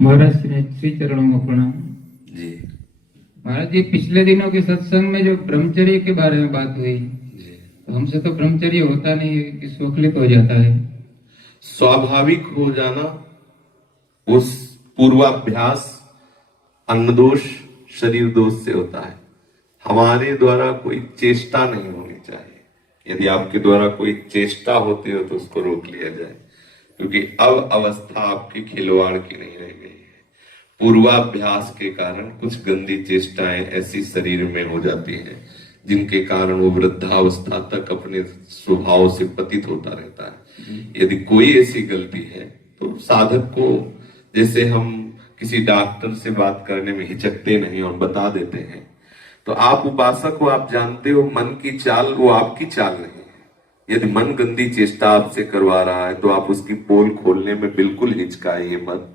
महाराज श्री चरणों में प्रणाम जी। महाराज जी। पिछले दिनों के सत्संग में जो ब्रह्मचर्य के बारे में बात हुई, जी। तो हमसे तो ब्रह्मचर्य होता नहीं, कि स्वखलित हो जाता है। स्वाभाविक हो जाना उस पूर्वाभ्यास अन्न दोष शरीर दोष से होता है। हमारे द्वारा कोई चेष्टा नहीं होनी चाहिए। यदि आपके द्वारा कोई चेष्टा होती हो तो उसको रोक लिया जाए, क्योंकि अब अवस्था आपकी खिलवाड़ की नहीं रह गई है। पूर्वाभ्यास के कारण कुछ गंदी चेष्टाएं ऐसी शरीर में हो जाती हैं जिनके कारण वो वृद्धावस्था तक अपने स्वभाव से पतित होता रहता है। यदि कोई ऐसी गलती है तो साधक को, जैसे हम किसी डॉक्टर से बात करने में हिचकते नहीं और बता देते हैं, तो आप उपासक हो, आप जानते हो मन की चाल वो आपकी चाल नहीं है। यदि मन गंदी चेष्टा आपसे करवा रहा है तो आप उसकी पोल खोलने में बिल्कुल हिचकाइए मत।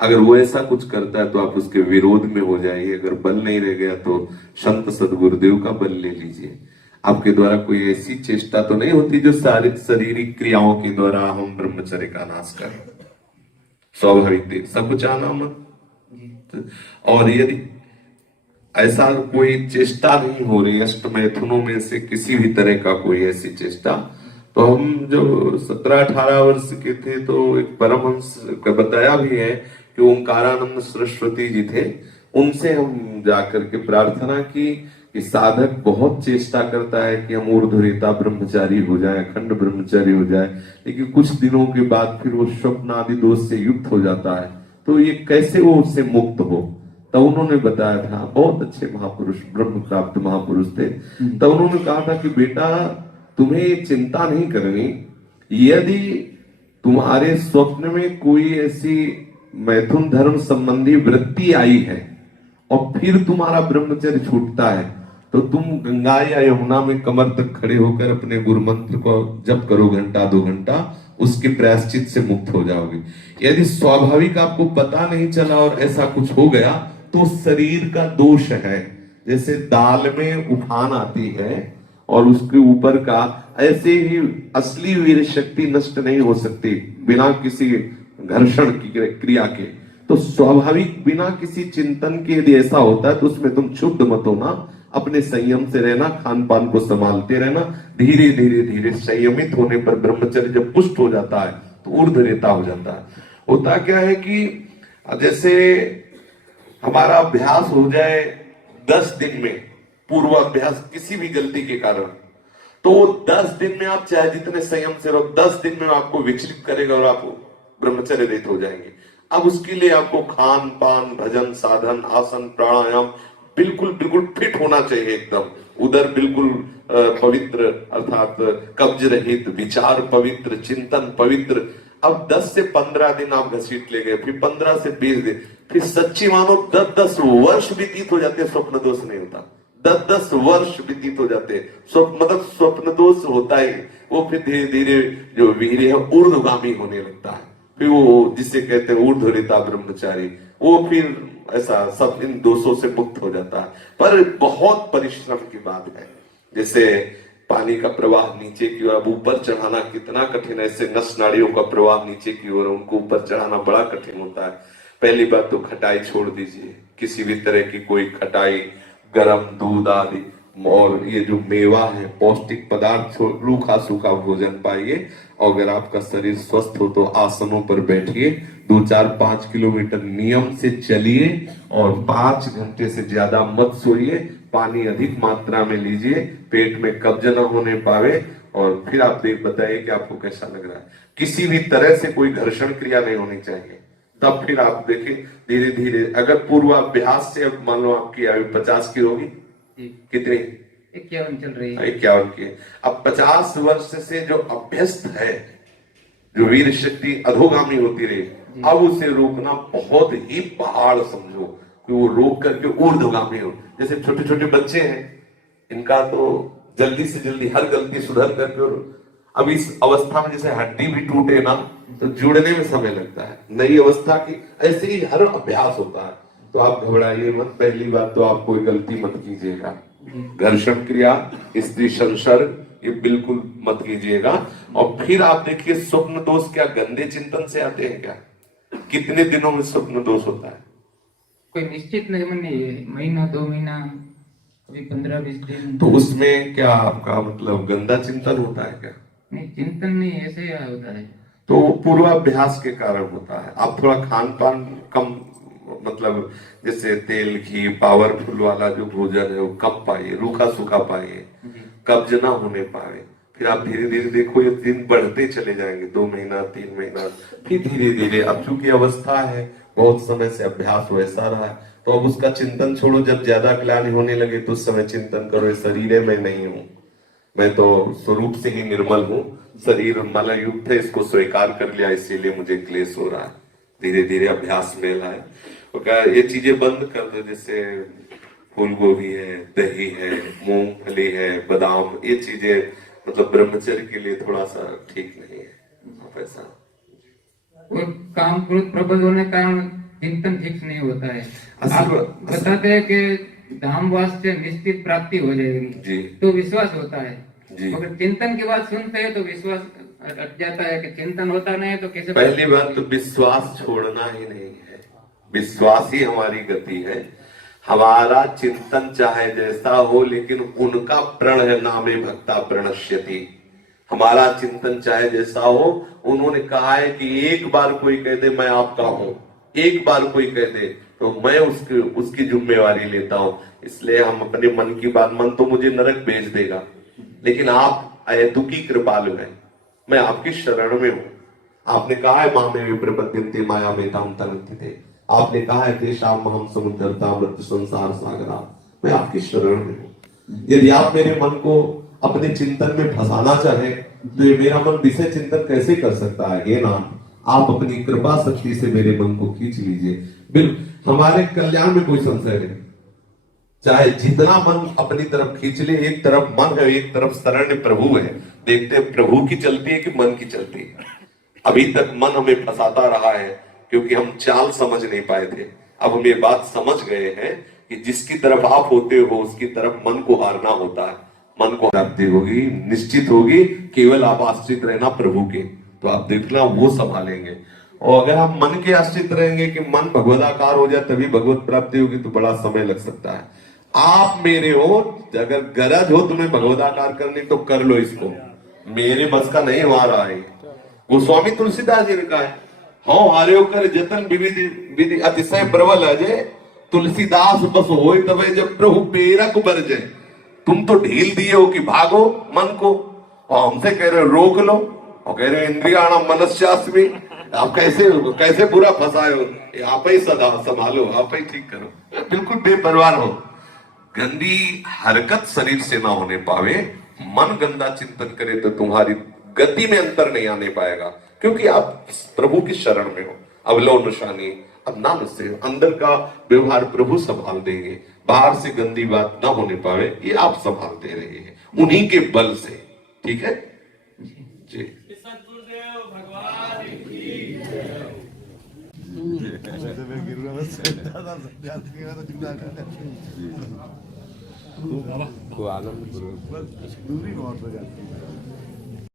अगर वो ऐसा कुछ करता है तो आप उसके विरोध में हो जाइए। अगर बल नहीं रह गया तो संत सदगुरुदेव का बल ले लीजिए। आपके द्वारा कोई ऐसी चेष्टा तो नहीं होती जो शारीरिक क्रियाओं के द्वारा हम ब्रह्मचर्य का नाश करें। स्वाभाविक देख सब कुछ आना मत। और यदि ऐसा कोई चेष्टा नहीं हो रही अष्ट मैथुनों में से किसी भी तरह का कोई ऐसी चेष्टा, तो हम जो 17-18 वर्ष के थे तो एक परमहंस का बताया भी है कि ओंकारानंद सरस्वती जी थे, उनसे हम जाकर के प्रार्थना की कि साधक बहुत चेष्टा करता है कि हम ऊर्ध्वरेता ब्रह्मचारी हो जाए, अखंड ब्रह्मचारी हो जाए, लेकिन कुछ दिनों के बाद फिर वो स्वप्न आदि दोष से युक्त हो जाता है, तो ये कैसे वो उससे मुक्त हो। तो उन्होंने बताया था, बहुत अच्छे महापुरुष ब्रह्म प्राप्त महापुरुष थे, तो उन्होंने कहा था कि बेटा तुम्हें ये चिंता नहीं करनी, यदि तुम्हारे स्वप्न में कोई ऐसी मैथुन धर्म संबंधी वृत्ति आई है और फिर तुम्हारा ब्रह्मचर्य छूटता है, तो तुम गंगा या यमुना में कमर तक खड़े होकर अपने गुरु मंत्र को जप करो घंटा 2 घंटा, उसके प्रायश्चित से मुक्त हो जाओगे। यदि स्वाभाविक आपको पता नहीं चला और ऐसा कुछ हो गया तो शरीर का दोष है। जैसे दाल में उफान आती है और उसके ऊपर का, ऐसे ही असली वीर शक्ति नष्ट नहीं हो सकती बिना किसी घर्षण की क्रिया के। तो स्वाभाविक बिना किसी चिंतन के यदि ऐसा होता है तो उसमें तुम क्षुब्ध मत होना, अपने संयम से रहना, खान पान को संभालते रहना। धीरे धीरे धीरे संयमित होने पर ब्रह्मचर्य जब पुष्ट हो जाता है तो ऊर्ध्वरेता हो जाता है। होता क्या है कि जैसे हमारा अभ्यास हो जाए 10 दिन में, पूर्वाभ्यास किसी भी गलती के कारण, तो 10 दिन में आप चाहे जितने संयम से रहो, 10 दिन में आपको विचलित करेगा और आप ब्रह्मचर्य रहित हो जाएंगे। अब उसके लिए आपको खान पान, भजन, साधन, आसन, प्राणायाम बिल्कुल बिल्कुल फिट होना चाहिए एकदम। उधर बिल्कुल पवित्र, अर्थात कब्ज रहित, विचार पवित्र, चिंतन पवित्र। अब 10 से 15 दिन आप घसीट ले गए, फिर 15 से 20 दिन, फिर सच्ची मानो 10-10 वर्ष व्यतीत हो जाते हैं, स्वप्न दोष नहीं होता। 10-10 वर्ष व्यतीत हो जाते हैं, मतलब स्वप्न दोष होता ही, वो फिर धीरे धीरे जो वीर्य है ऊर्ध्वगामी होने लगता है। फिर वो जिसे कहते हैं ऊर्ध्वरेता ब्रह्मचारी, वो फिर ऐसा सब इन दोषों से मुक्त हो जाता है। पर बहुत परिश्रम की बात है। जैसे पानी का प्रवाह नीचे की ओर, अब ऊपर चढ़ाना कितना कठिन है। ऐसे नस नाड़ियों का प्रवाह नीचे की ओर, उनको ऊपर चढ़ाना बड़ा कठिन होता है। पहली बात तो खटाई छोड़ दीजिए, किसी भी तरह की कोई खटाई, गरम दूध आदि, और ये जो मेवा है, पौष्टिक पदार्थ, रूखा सूखा भोजन पाइए। और अगर आपका शरीर स्वस्थ हो तो आसनों पर बैठिए, 2-4-5 किलोमीटर नियम से चलिए और 5 घंटे से ज्यादा मत सोइए। पानी अधिक मात्रा में लीजिए, पेट में कब्ज न होने पावे, और फिर आप देख बताइए कि आपको कैसा लग रहा है। किसी भी तरह से कोई घर्षण क्रिया नहीं होनी चाहिए। तब फिर आप देखिए धीरे धीरे, अगर पूर्वाभ्यास से, अब मान लो आपकी आयु 50 की होगी, कितनी? 51 चल रही है। 51 की। अब 50 वर्ष से जो अभ्यस्त है, जो वीर शक्ति अधोगामी होती रही, अब उसे रोकना बहुत ही पहाड़ समझो कि वो रोक करके ऊर्ध्वगामी हो। जैसे छोटे छोटे बच्चे हैं, इनका तो जल्दी से जल्दी हर गलती सुधर करके, अब इस अवस्था में जैसे हड्डी भी टूटे ना तो जुड़ने में समय लगता है। नई अवस्था की ऐसे ही हर अभ्यास होता है। तो आप घबराइए मत। पहली बात तो आप कोई गलती मत कीजिएगा, घर्षण क्रिया, स्त्री संसर्ग, ये बिल्कुल मत कीजिएगा। और फिर आप देखिए स्वप्न दोष क्या गंदे चिंतन से आते हैं क्या? कितने दिनों में स्वप्न दोष होता है? कोई निश्चित नहीं है, महीना 2 महीना, कभी 15-20 दिन। तो उसमें क्या आपका मतलब गंदा चिंतन होता है क्या? नहीं, चिंतन नहीं, ऐसे ही होता है। तो पूर्वाभ्यास के कारण होता है। आप थोड़ा खान पान कम, मतलब जैसे तेल घी पावरफुल वाला जो भोजन है वो कम पाइए, रूखा सूखा पाइए, कब्ज ना होने पाए। फिर आप धीरे धीरे देखो ये दिन बढ़ते चले जाएंगे, 2 महीना 3 महीना, फिर धीरे धीरे। अब चूंकि अवस्था है, बहुत समय से अभ्यास वैसा रहा है, तो अब उसका चिंतन छोड़ो। जब ज्यादा ग्लानि होने लगे तो उस समय चिंतन करो ये शरीर है, मैं नहीं हूं, मैं तो स्वरूप से ही निर्मल हूं, शरीर मलयुक्त है, इसको स्वीकार कर लिया, इसीलिए मुझे क्लेश हो रहा है। धीरे धीरे अभ्यास में लाए, तो क्या ये चीजें बंद कर दो, जैसे फूल गोभी है, दही है, मूंगफली है, बादाम, ये चीजें मतलब ब्रह्मचर्य के लिए थोड़ा सा ठीक नहीं है ऐसा। और काम क्रोध प्रबल होने के कारण चिंतन फिक्स नहीं होता है। आप बताते हैं कि धाम वास से निश्चित प्राप्ति हो जाएगी, तो विश्वास होता है, मगर चिंतन की बात सुनते हैं तो विश्वास हट जाता है कि चिंतन होता नहीं है तो कैसे। पहली बात तो विश्वास छोड़ना ही नहीं है, विश्वास ही हमारी गति है। हमारा चिंतन चाहे जैसा हो, लेकिन उनका प्रण है, नामे भक्ता प्रणश्यति। हमारा चिंतन चाहे जैसा हो, उन्होंने कहा है कि एक बार कोई कह दे मैं आपका हूं, एक बार कोई कह दे तो मैं उसकी जिम्मेवारी लेता हूं। इसलिए हम अपने मन की बात, मन तो मुझे नरक भेज देगा, लेकिन आप अहेतुकी कृपालु हैं, मैं आपकी शरण में हूं। आपने कहा है माँ में विप्रपद्यन्ते माया में ताम तनन्ति, आपने कहा है तेषाम महम समुद्रता मृत्यु संसार सागरा, मैं आपकी शरण में हूं। यदि आप मेरे मन को अपने चिंतन में फंसाना चाहे तो ये मेरा मन विषय चिंतन कैसे कर सकता है? हे नाम, आप अपनी कृपा शक्ति से मेरे मन को खींच लीजिए। बिल्कुल हमारे कल्याण में कोई संशय नहीं। चाहे जितना मन अपनी तरफ खींच ले, एक तरफ मन है, एक तरफ शरण प्रभु है। देखते प्रभु की चलती है कि मन की चलती है। अभी तक मन हमें फंसाता रहा है क्योंकि हम चाल समझ नहीं पाए थे। अब हम ये बात समझ गए हैं कि जिसकी तरफ आप होते हो उसकी तरफ मन को हारना होता है। मन को प्राप्ति होगी, निश्चित होगी, केवल आप आश्रित रहना प्रभु के, तो आप देखना वो संभालेंगे। और अगर आप मन के आश्रित रहेंगे कि मन भगवदाकार हो जाए तभी भगवत प्राप्ति होगी, तो बड़ा समय लग सकता है। आप मेरे हो, अगर गरज हो तुम्हें भगवदाकार करनी तो कर लो इसको, मेरे बस का नहीं हुआ रहा है। गोस्वामी तुलसीदास जी ने कहा है, हाँ हारे कर जतन विधि अतिशय प्रबल अजय, तुलसीदास बस हो तबे जब प्रभु प्रेरक बरजे। तुम तो ढील दिए हो कि भागो मन को, और हमसे कह रहे हो रोक लो, और कह रहे हो इंद्रियाणाम मनस्यास्मि। आप कैसे बुरा फंसाए हो, आप ही सदा संभालो, आप ही ठीक करो, बिल्कुल बेपरवाह हो। गंदी हरकत शरीर से ना होने पावे, मन गंदा चिंतन करे तो तुम्हारी गति में अंतर नहीं आने पाएगा, क्योंकि आप प्रभु की शरण में हो। अब लो निशानी, अब ना मुझसे, अंदर का व्यवहार प्रभु संभाल देंगे, बाहर से गंदी बात ना होने पावे ये आप संभालते रहिए उन्हीं के बल से, ठीक है जी। को आनंद